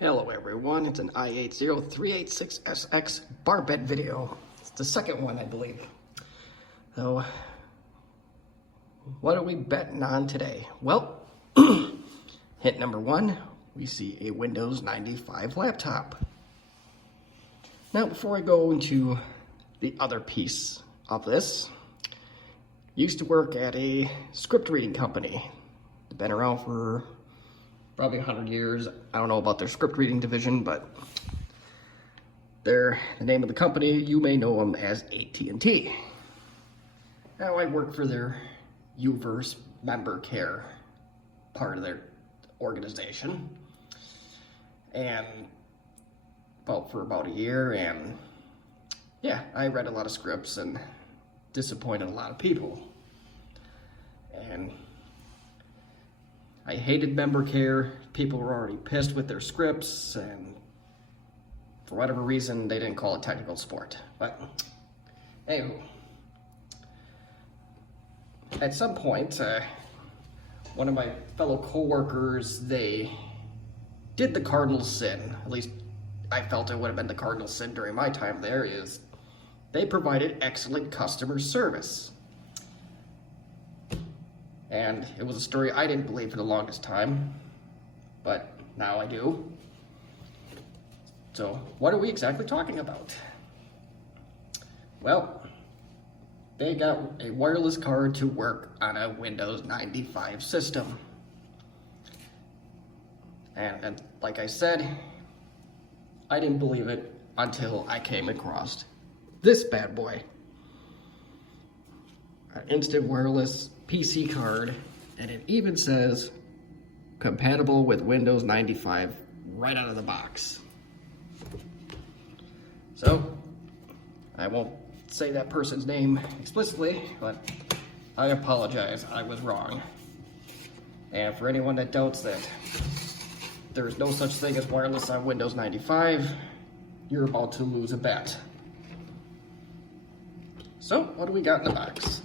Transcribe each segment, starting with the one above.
Hello everyone, it's an i80-386SX bar bed video. It's the second one, I believe. So, what are we betting on today? Well, hint number one, we see a Windows 95 laptop. Now, before I go into the other piece of this, used to work at a script reading company. Been around for probably 100 years. I don't know about their script reading division, but the name of the company, you may know them as AT&T. Now I work for their Uverse member care part of their organization, and for about a year, and yeah, I read a lot of scripts and disappointed a lot of people. And I hated member care. People were already pissed with their scripts, and for whatever reason, they didn't call it technical support. But anywho, at some point, one of my fellow coworkers, they did the cardinal sin. At least I felt it would have been the cardinal sin during my time there, is they provided excellent customer service. And it was a story I didn't believe for the longest time, but now I do. So what are we exactly talking about? Well, they got a wireless card to work on a Windows 95 system. And like I said, I didn't believe it until I came across this bad boy. An instant wireless PC card, and it even says compatible with Windows 95 right out of the box. So, I won't say that person's name explicitly, but I apologize, I was wrong. And for anyone that doubts that there is no such thing as wireless on Windows 95, you're about to lose a bet. So, what do we got in the box?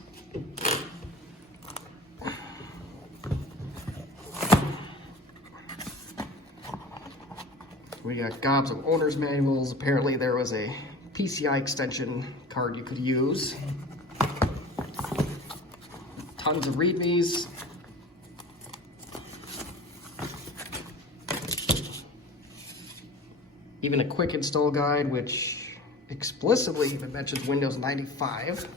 We got gobs of owner's manuals. Apparently there was a PCI extension card you could use. Tons of readmes. Even a quick install guide, which explicitly even mentions Windows 95.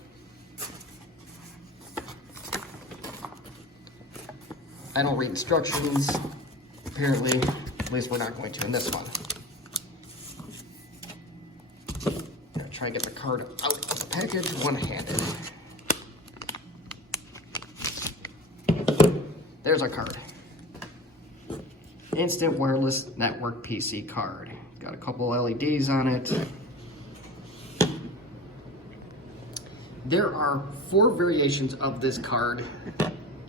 I don't read instructions, apparently. At least we're not going to in this one. I'm gonna try and get the card out of the package one-handed. There's our card. Instant wireless network PC card. Got a couple LEDs on it. There are 4 variations of this card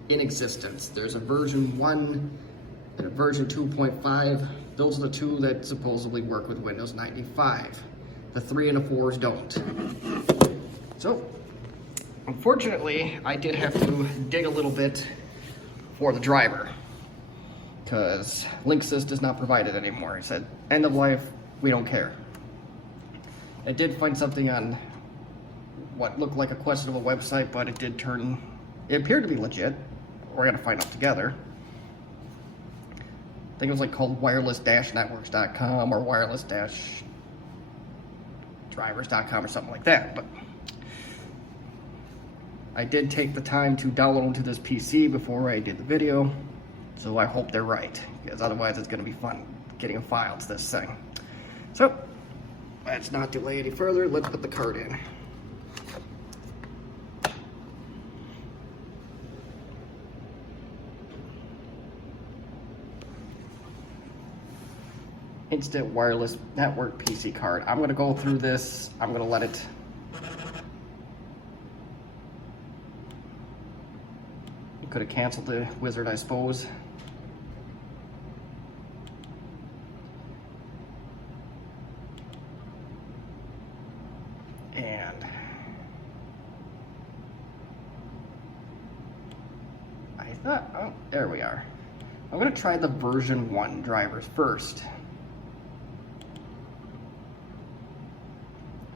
in existence. There's a version 1 and a version 2.5. Those are the 2 that supposedly work with Windows 95. The 3 and the 4s don't. So, unfortunately, I did have to dig a little bit for the driver, because Linksys does not provide it anymore. It said, end of life, we don't care. I did find something on what looked like a questionable website, but it appeared to be legit. We're gonna find out together. I think it was like called wireless-networks.com or wireless-drivers.com or something like that. But I did take the time to download them to this PC before I did the video, so I hope they're right, because otherwise it's going to be fun getting a file to this thing. So let's not delay any further. Let's put the card in. Instant wireless network PC card. I'm gonna go through this. I'm gonna let it You could have canceled the wizard, I suppose. And I thought, oh, there we are. I'm gonna try the version 1 drivers first.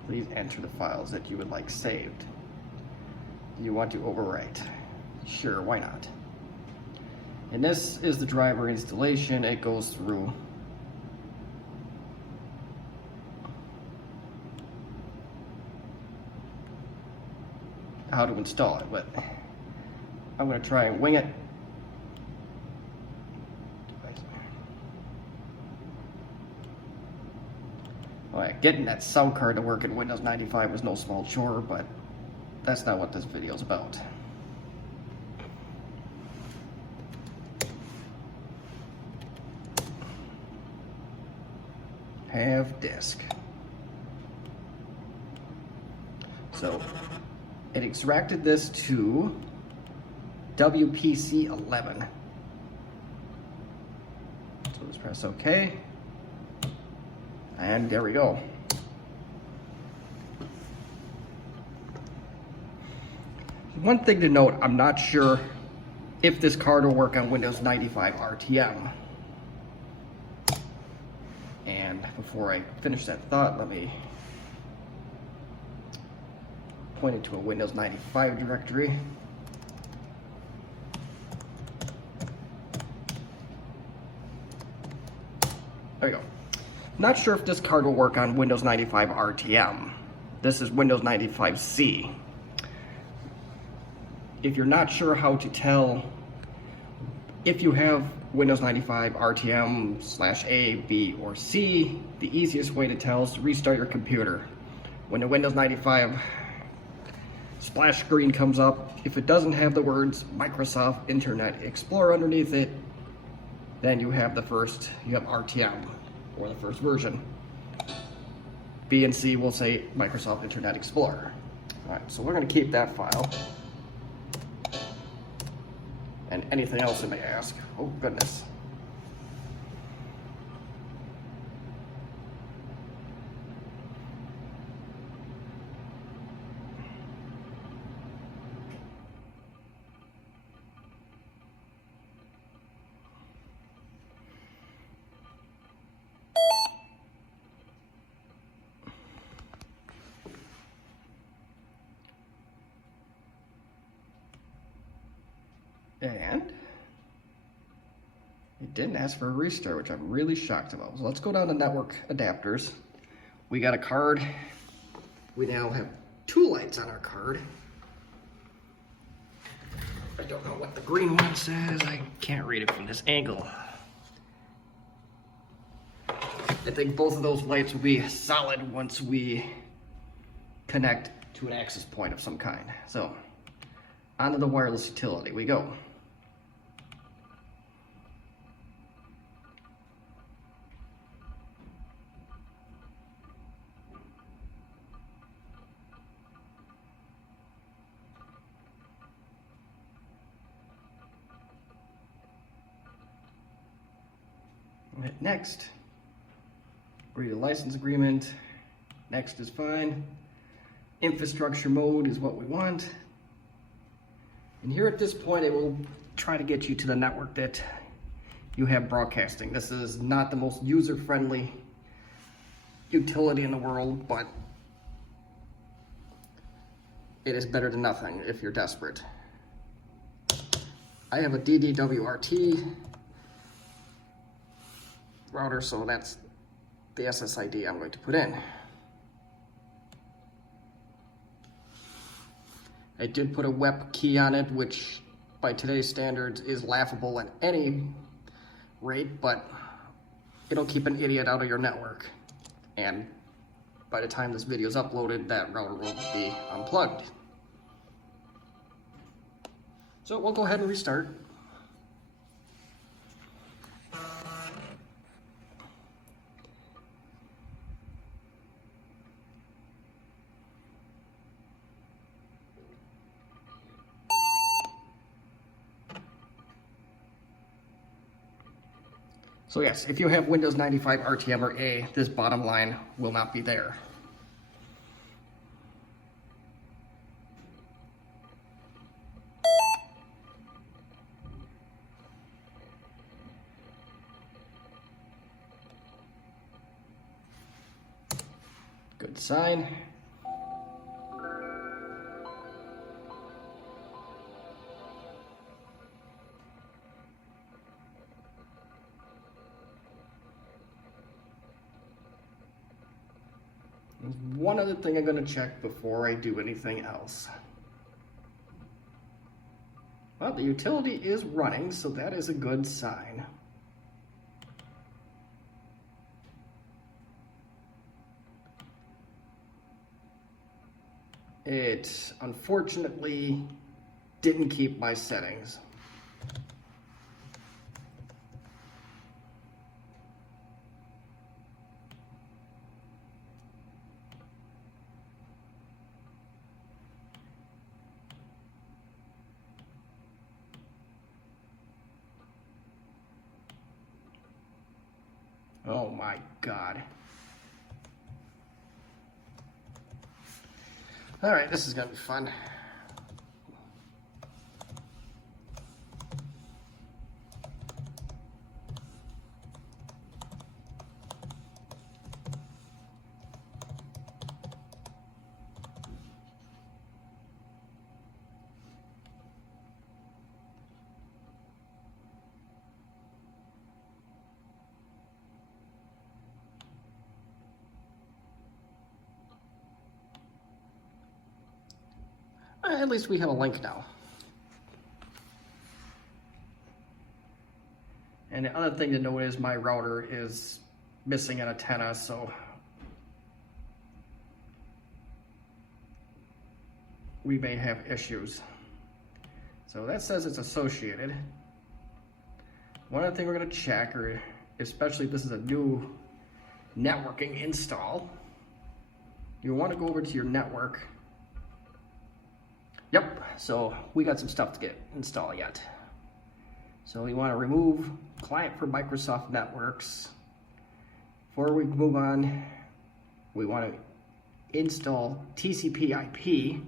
Please enter the files that you would like saved. Do you want to overwrite? Sure, why not? And this is the driver installation. It goes through how to install it, but I'm going to try and wing it. Alright, getting that sound card to work in Windows 95 was no small chore, but that's not what this video is about. Have disk. So it extracted this to WPC11. So let's press OK. And there we go. One thing to note, I'm not sure if this card will work on Windows 95 RTM. And before I finish that thought, let me point it to a Windows 95 directory. There we go. Not sure if this card will work on Windows 95 RTM. This is Windows 95C. If you're not sure how to tell if you have Windows 95 RTM/A, B, or C, the easiest way to tell is to restart your computer. When the Windows 95 splash screen comes up, if it doesn't have the words Microsoft Internet Explorer underneath it, then you have RTM, or the first version. B and C will say Microsoft Internet Explorer. Alright, so we're going to keep that file. And anything else you may ask. Oh goodness. And it didn't ask for a restart, which I'm really shocked about. So let's go down to network adapters. We got a card. We now have two lights on our card. I don't know what the green one says. I can't read it from this angle. I think both of those lights will be solid once we connect to an access point of some kind. So onto the wireless utility we go. Hit next. Read a license agreement. Next is fine. Infrastructure mode is what we want. And here at this point, it will try to get you to the network that you have broadcasting. This is not the most user-friendly utility in the world, but it is better than nothing if you're desperate. I have a DDWRT router, so that's the SSID I'm going to put in. I did put a WEP key on it, which by today's standards is laughable at any rate, but it'll keep an idiot out of your network. And by the time this video is uploaded, that router will be unplugged. So we'll go ahead and restart. So yes, if you have Windows 95 RTM or A, this bottom line will not be there. Good sign. There's one other thing I'm going to check before I do anything else. Well, the utility is running, so that is a good sign. It unfortunately didn't keep my settings. Oh my God. All right, this is gonna be fun. At least we have a link now. And the other thing to note is my router is missing an antenna, so we may have issues. So that says it's associated. One other thing we're going to check, or especially if this is a new networking install, you want to go over to your network. Yep, so we got some stuff to get installed yet. So we want to remove client for Microsoft Networks. Before we move on, we want to install TCP/IP.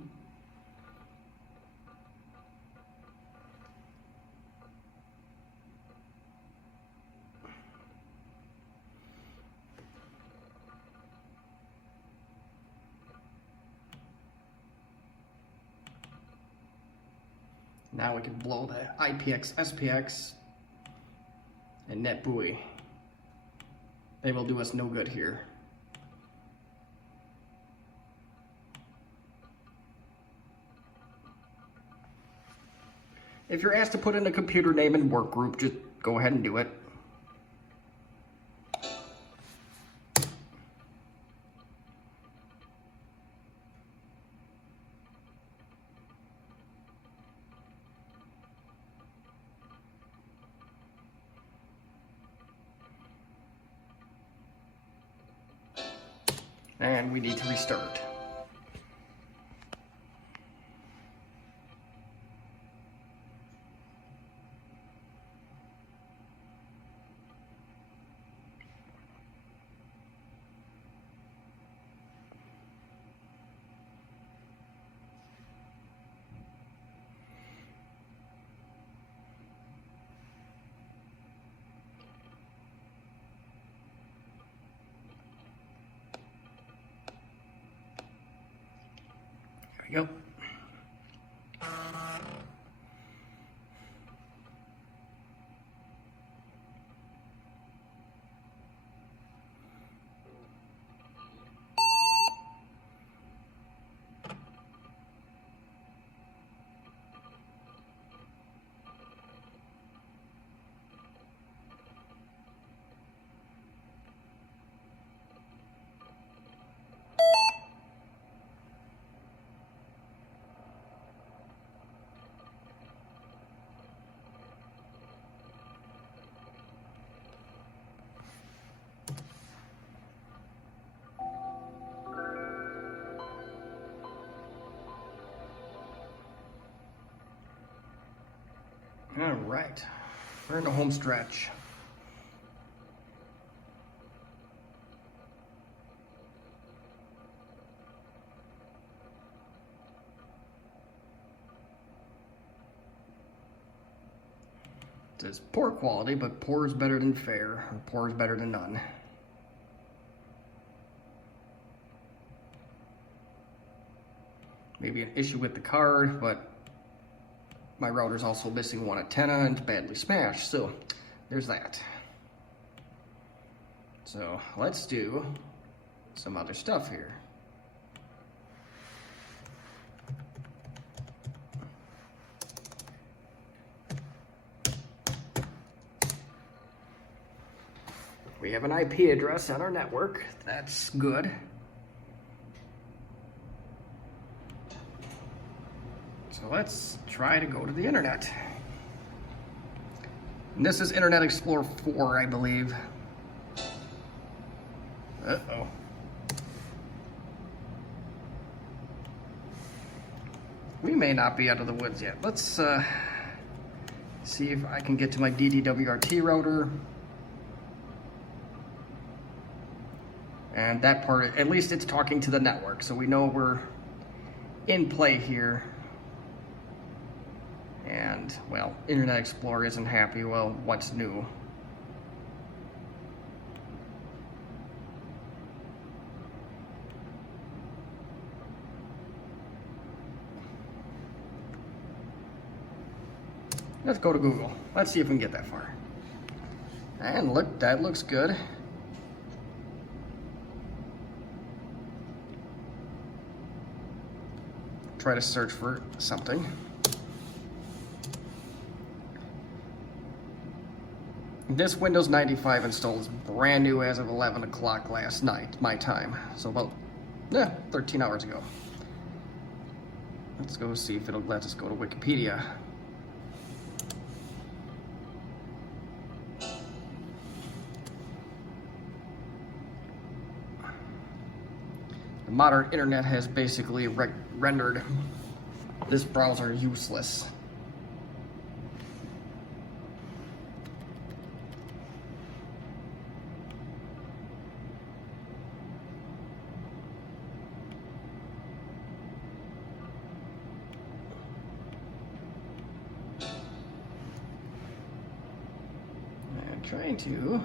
Now we can blow the IPX, SPX, and NetBUI. They will do us no good here. If you're asked to put in a computer name and work group, just go ahead and do it. And we need to restart. There we go. All right, we're in the home stretch. It says poor quality, but poor is better than fair, or poor is better than none. Maybe an issue with the card, but my router's also missing one antenna and it's badly smashed, so there's that. So let's do some other stuff here. We have an IP address on our network. That's good. So let's try to go to the internet. And this is Internet Explorer 4, I believe. Uh-oh. We may not be out of the woods yet. Let's see if I can get to my DDWRT router. And that part, at least it's talking to the network, so we know we're in play here. And, well, Internet Explorer isn't happy. Well, what's new? Let's go to Google. Let's see if we can get that far. And look, that looks good. Try to search for something. This Windows 95 install is brand new as of 11 o'clock last night, my time. So about 13 hours ago. Let's go see if it'll let us go to Wikipedia. The modern internet has basically rendered this browser useless. I'm trying to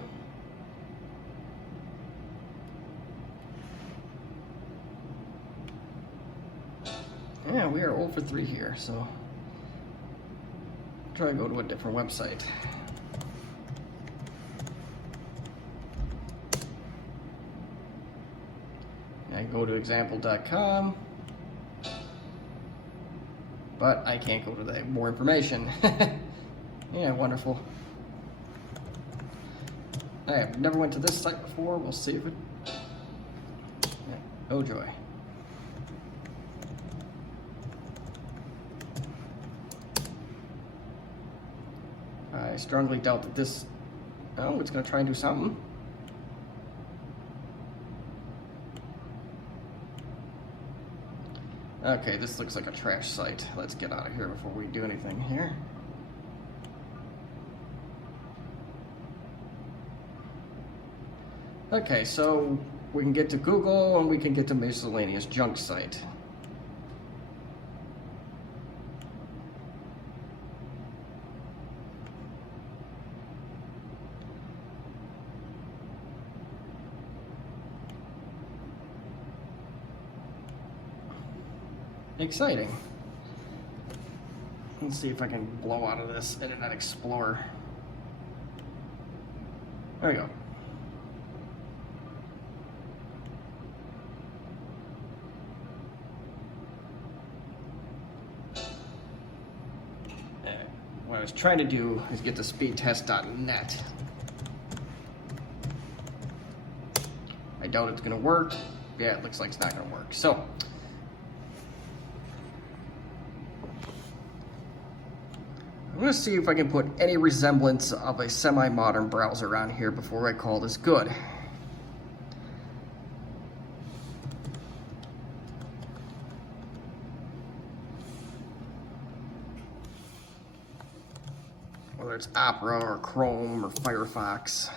yeah, we are 0 for 3 here, so try to go to a different website. And go to example.com, but I can't go to that. More information. Yeah, wonderful. I have never went to this site before. We'll see if it. Yeah, oh joy. I strongly doubt that this, oh, it's going to try and do something. Okay, this looks like a trash site. Let's get out of here before we do anything here. Okay, so we can get to Google and we can get to miscellaneous junk site. Exciting. Let's see if I can blow out of this Internet Explorer. There we go. What I was trying to do is get to speedtest.net. I doubt it's going to work. Yeah, it looks like it's not going to work. So, I'm going to see if I can put any resemblance of a semi-modern browser on here before I call this good. Whether it's Opera or Chrome or Firefox.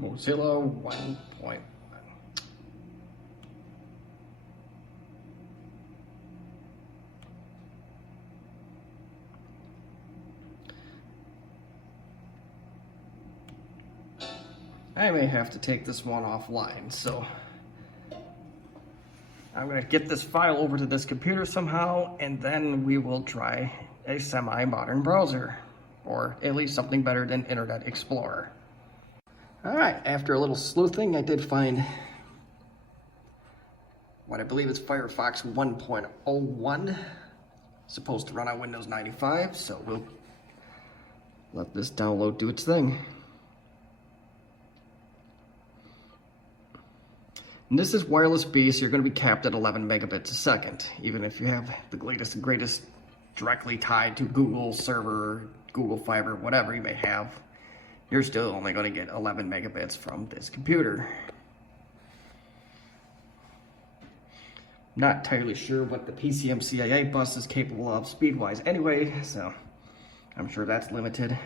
Mozilla 1.1. I may have to take this one offline, so I'm going to get this file over to this computer somehow, and then we will try a semi-modern browser, or at least something better than Internet Explorer. All right, after a little sleuthing, I did find what I believe is Firefox 1.01, supposed to run on Windows 95, so we'll let this download do its thing. And this is wireless B, so you're going to be capped at 11 megabits a second. Even if you have the latest and greatest directly tied to Google server, Google Fiber, whatever you may have, you're still only going to get 11 megabits from this computer. Not entirely sure what the PCMCIA bus is capable of speed-wise anyway, so I'm sure that's limited.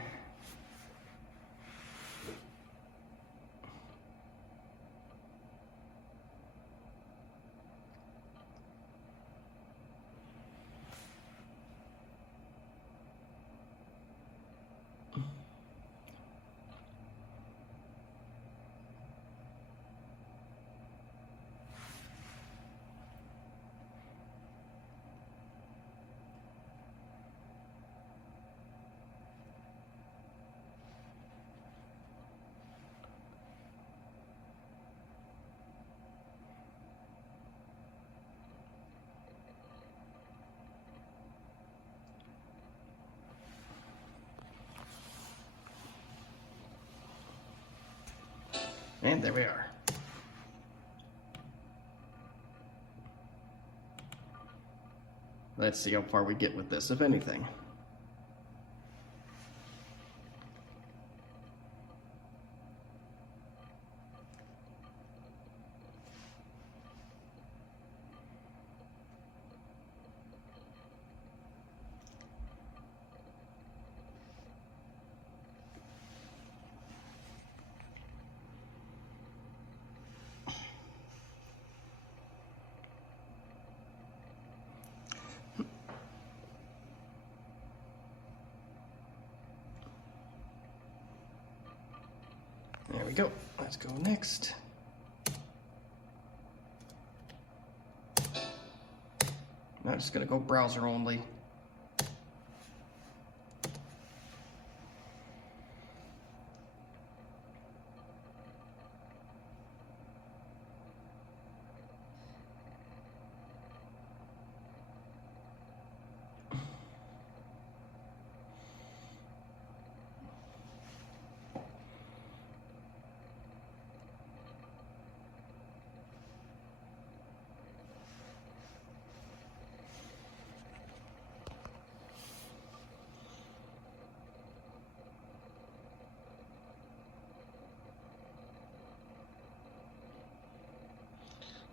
And there we are. Let's see how far we get with this, if anything. There we go. Let's go next. I'm just going to go browser only.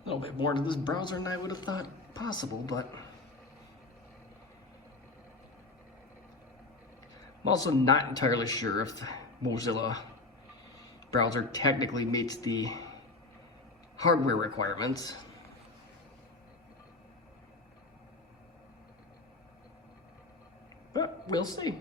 A little bit more to this browser than I would have thought possible, but I'm also not entirely sure if the Mozilla browser technically meets the hardware requirements. But we'll see.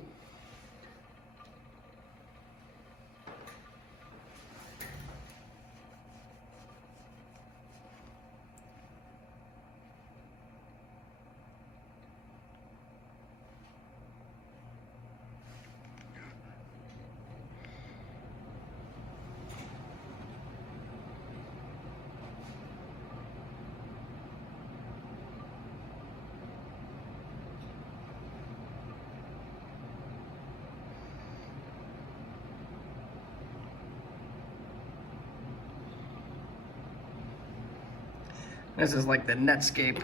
This is like the Netscape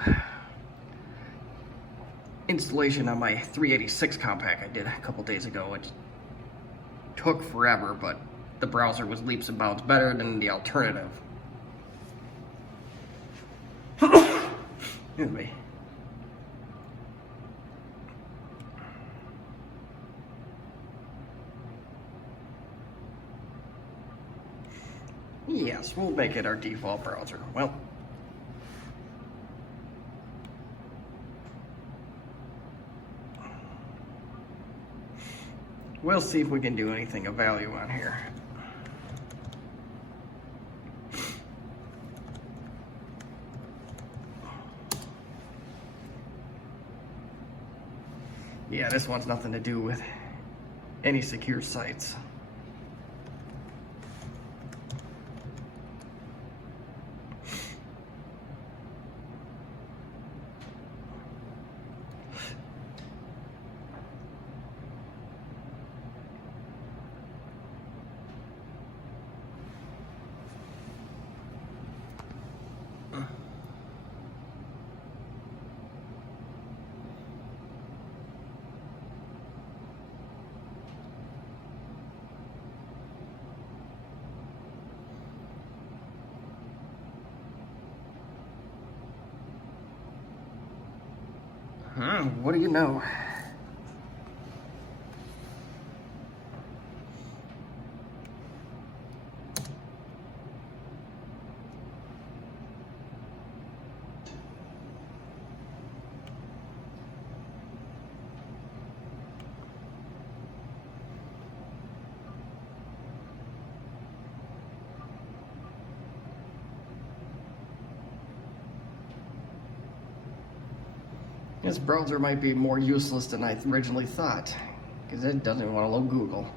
installation on my 386 Compaq I did a couple days ago. It took forever, but the browser was leaps and bounds better than the alternative. Excuse me. Yes, we'll make it our default browser. Well, we'll see if we can do anything of value on here. Yeah, this one's nothing to do with any secure sites. What do you know? This browser might be more useless than I originally thought, because it doesn't even want to load Google.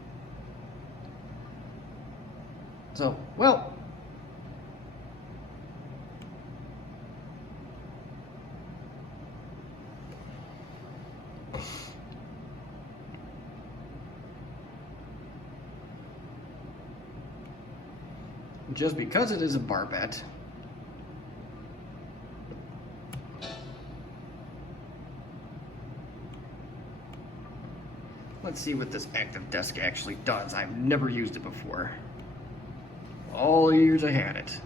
So, well, just because it is a barbet, let's see what this Active Desk actually does. I've never used it before. All the years I had it.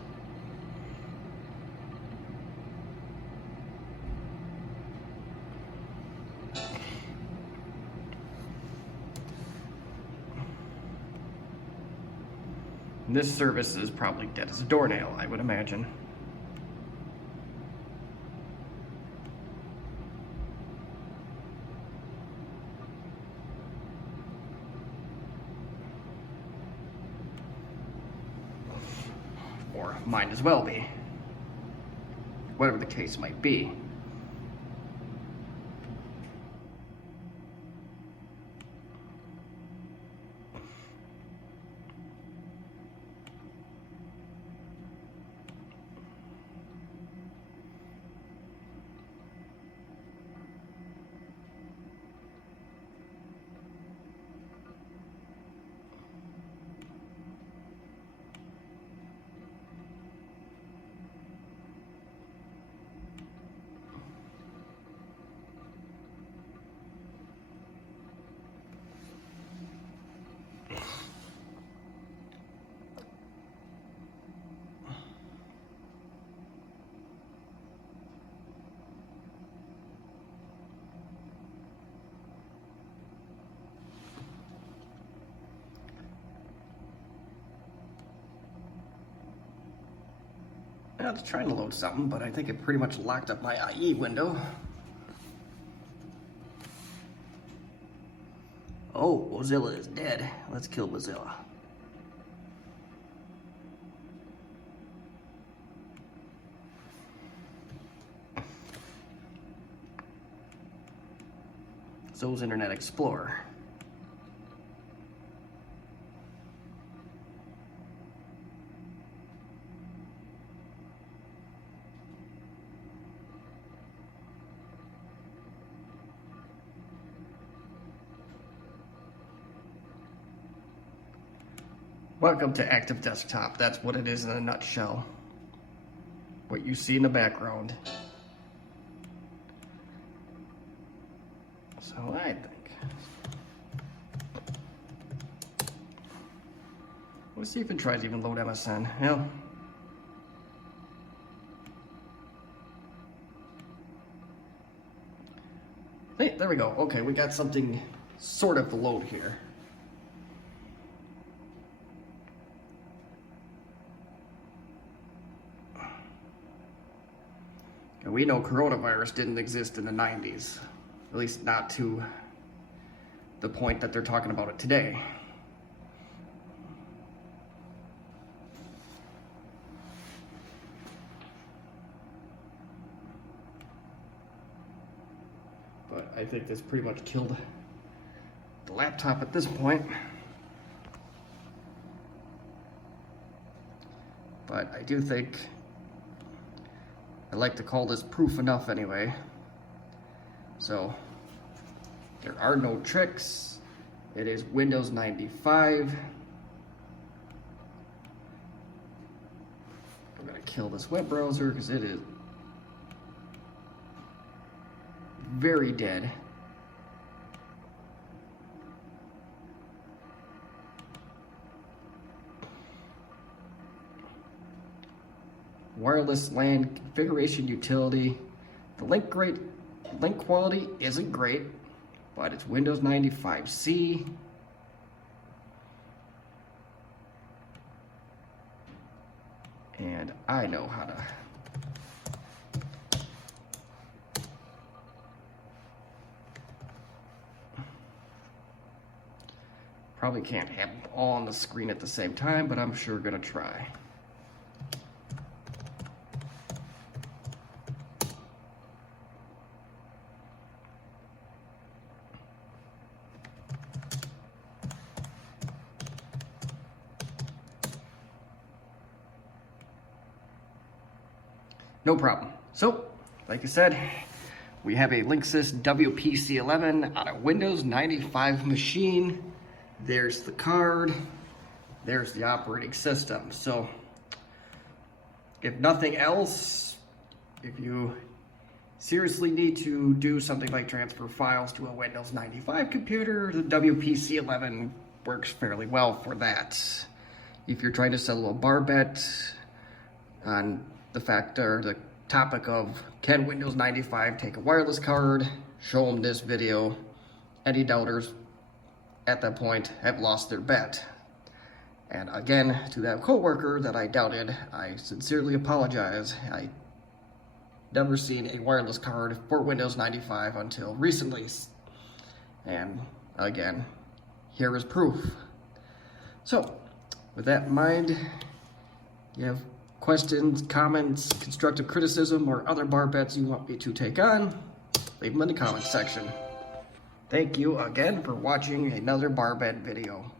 This service is probably dead as a doornail, I would imagine. Or might as well be. Whatever the case might be. I was trying to load something, but I think it pretty much locked up my IE window. Oh, Mozilla is dead. Let's kill Mozilla. So is Internet Explorer. Welcome to Active Desktop. That's what it is in a nutshell. What you see in the background. So I think. Let's see if it tries to even load MSN. Yeah. Hey, there we go. Okay, we got something sort of to load here. We know coronavirus didn't exist in the 90s, at least not to the point that they're talking about it today. But I think this pretty much killed the laptop at this point. But I do think I like to call this proof enough anyway. So there are no tricks. It is Windows 95. I'm gonna kill this web browser because it is very dead. Wireless LAN configuration utility. The link quality isn't great, but it's Windows 95C. And I know how to probably can't have them all on the screen at the same time, but I'm sure gonna try. No problem. So, like I said, we have a Linksys WPC11 on a Windows 95 machine. There's the card. There's the operating system. So, if nothing else, if you seriously need to do something like transfer files to a Windows 95 computer, the WPC11 works fairly well for that. If you're trying to settle a bar bet on the topic of can Windows 95 take a wireless card, show them this video. Any doubters at that point have lost their bet. And again, to that coworker that I doubted, I sincerely apologize. I never seen a wireless card for Windows 95 until recently. And again, here is proof. So, with that in mind, you have questions, comments, constructive criticism, or other bar bets you want me to take on, leave them in the comments section. Thank you again for watching another bar bet video.